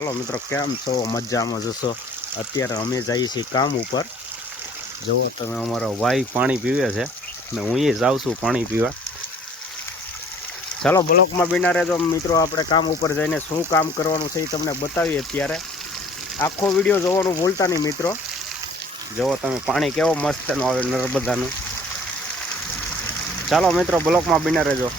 Hello मित्रों, केम छो? मजामां जशो। अत्यारे अमे जाईए छीए काम उपर। जो तमे अमारो भाई पाणी पीवे छे ने हुं जाऊं छुं पाणी पीवा। चलो ब्लॉक में बिना रहेजो मित्रों। आपणे काम उपर जईने शुं काम करवानुं छे तमने बतावीए। अत्यारे आखो विडियो जोवानुं भूलता नहीं मित्रों। जो तमे पाणी केवो मस्तनो आवे नर्मदानुं। चलो मित्रों, ब्लॉक में बिना रहेजो।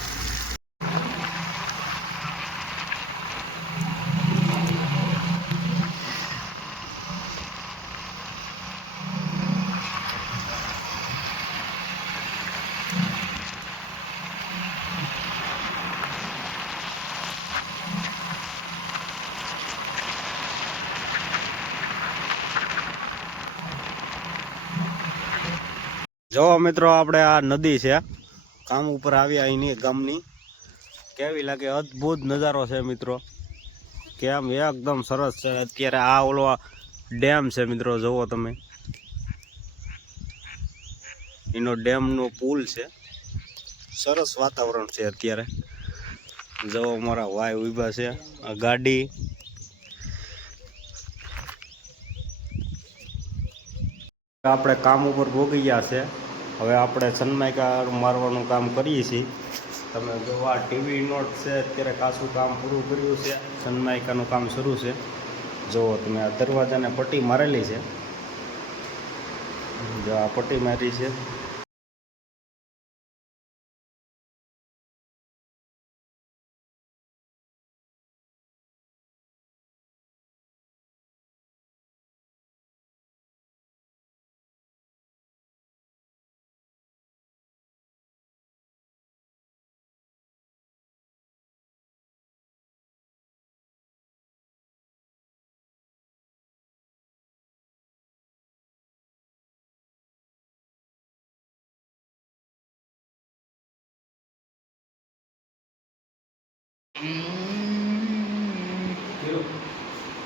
जो मित्रों, आपणे आ नदी छे, काम उपर आव्या अहींनी गामनी। केवी लागे अद्भुत नजारो छे मित्रों। केम एकदम सरस छे। अत्यारे आ ओलो डेम छे मित्रों, जोवो तमे। एनो डेम नो पुल छे। सरस वातावरण छे अत्यारे। जो अमारा भाई उभा छे। आ गाड़ी આપણે કામ ઉપર ભોગી ગયા છે। હવે આપણે સનમાઇકા મારવાનું કામ કરીએ છીએ। તમે જો આ ટીવી નોટ છે, અત્યારે કાચું કામ પૂરું કર્યું છે। સનમાઇકાનું કામ શરૂ છે। જો તમે આ દરવાજાને પટ્ટી મારેલી છે। જો આ પટ્ટી મારી છે।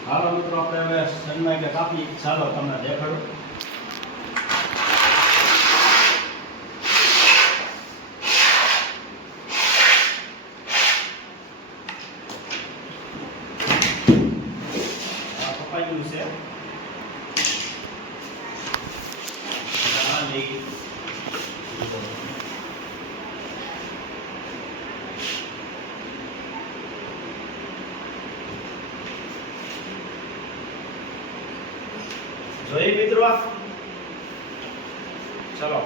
હાલો મિત્રો, આપણે હવે સનમાઇકા કાપી। ચાલો તમને દેખાડું। આ કપાઈ ગયું છે। આ લઈ જોઈ મિત્રો। ચલો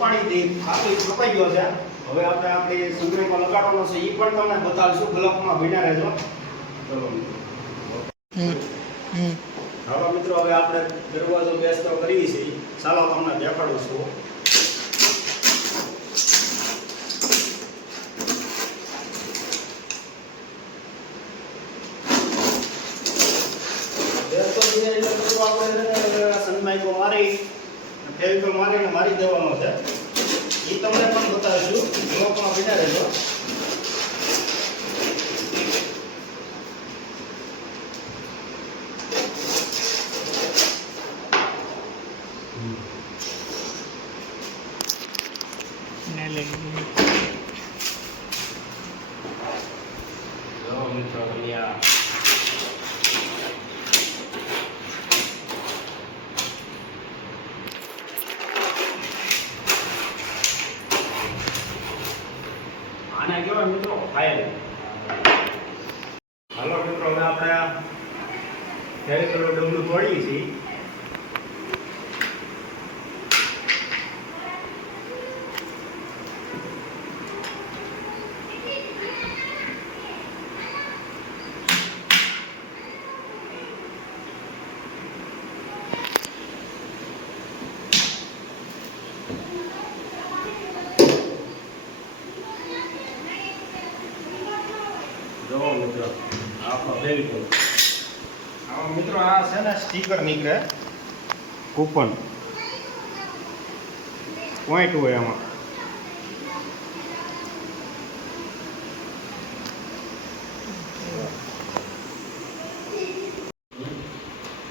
પાણી દે આખો કપાઈ ગયો છે। હવે આપણે સંગ્રહમાં લગાડવાનો છે, એ પણ તમને બતાવીશું। બ્લોકમાં ભીના રહેજો। ચલો હાલો મિત્રો, હવે આપણે દરવાજો બેસતો કરીએ છીએ। ચાલો તમને દેખાડું છું। બેસતો ધીરે ધીરે મિત્રો આપણે સનમાઇકો મારી ફેવિકોલ મારીને મારી દેવાનો છે। એ તમને પણ બતાવીશું। બ્લોકમાં ભીના રહેજો। જો મિત્રો અહીંયા આને કહેવાય મિત્રો ફાઇલ। હાલો મિત્રો, હવે આપણે આ ફેવિકોલ ડબલું તોડીએ છીએ। જો મિત્રો આપણો ફેવિકોલ આમાં મિત્રો આ છે ને સ્ટીકર નીકળે, કૂપન પોઈન્ટ હોય આમાં।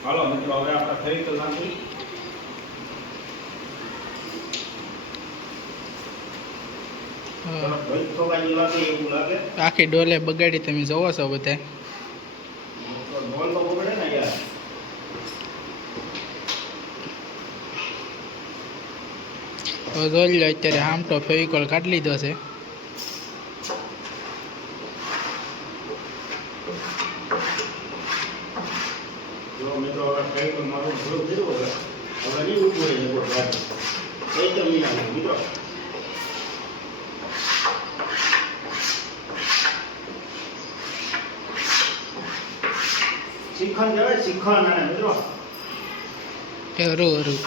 હાલો મિત્રો હવે આપણે ફરી તો નાખી આખી ડોલે બગાડી તમે જોવો છો બધા. ડોલ તો બગડે ને યાર. હવે જોઈ લો અત્યારે આમ તો ફેવિકોલ કાઢી લીધો છે. જો મિત્રો હવે ફેવિકોલ મારું થોડું કર્યું હવે નહીં ઉઠવું હોય જબર બાજુ એકદમ નહીં નાખવું મિત્રો. શિખંડ કહેવાય શિખંડ અને મિત્રો હરું હરું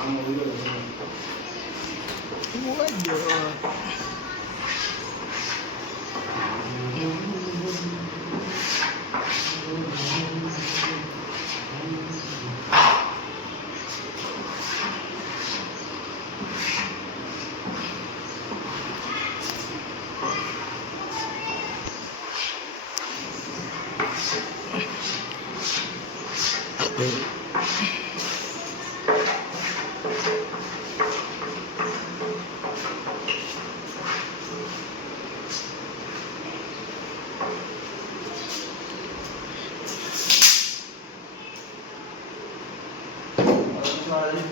આમ ઉડો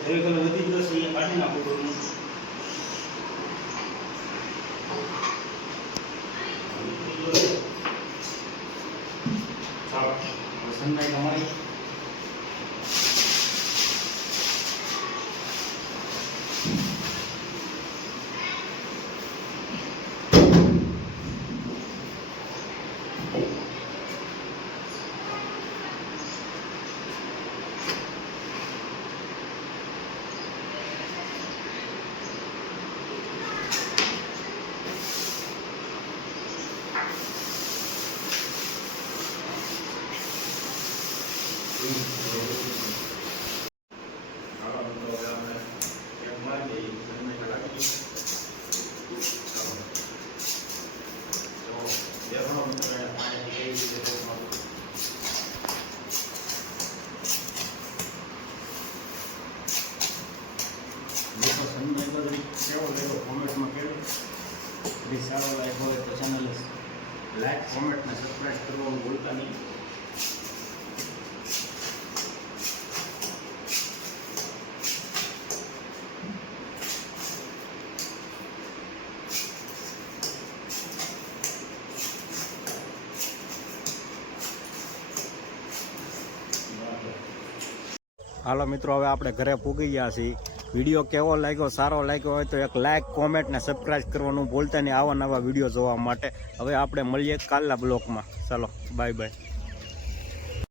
ફેવિકોલ વધી ગયો છે એ કાઢી નાખું બધું. ચાલો સનલાઈટ અમારી સારો લાગ્યો હોય તો ચેનલ લાઈક કોમેન્ટ ને સબસ્ક્રાઇબ કરવાનું ભૂલતા નહીં. હાલો મિત્રો હવે આપણે ઘરે પૂગી ગયા છીએ. વિડીયો કેવો લાગ્યો સારો લાગ્યો હોય તો એક લાઈક કોમેન્ટ ને સબસ્ક્રાઇબ કરવાનું ભૂલતા નહીં આવા નવા વિડીયો જોવા માટે. હવે આપણે મળીએ કાલના બ્લોગમાં. ચાલો બાય બાય.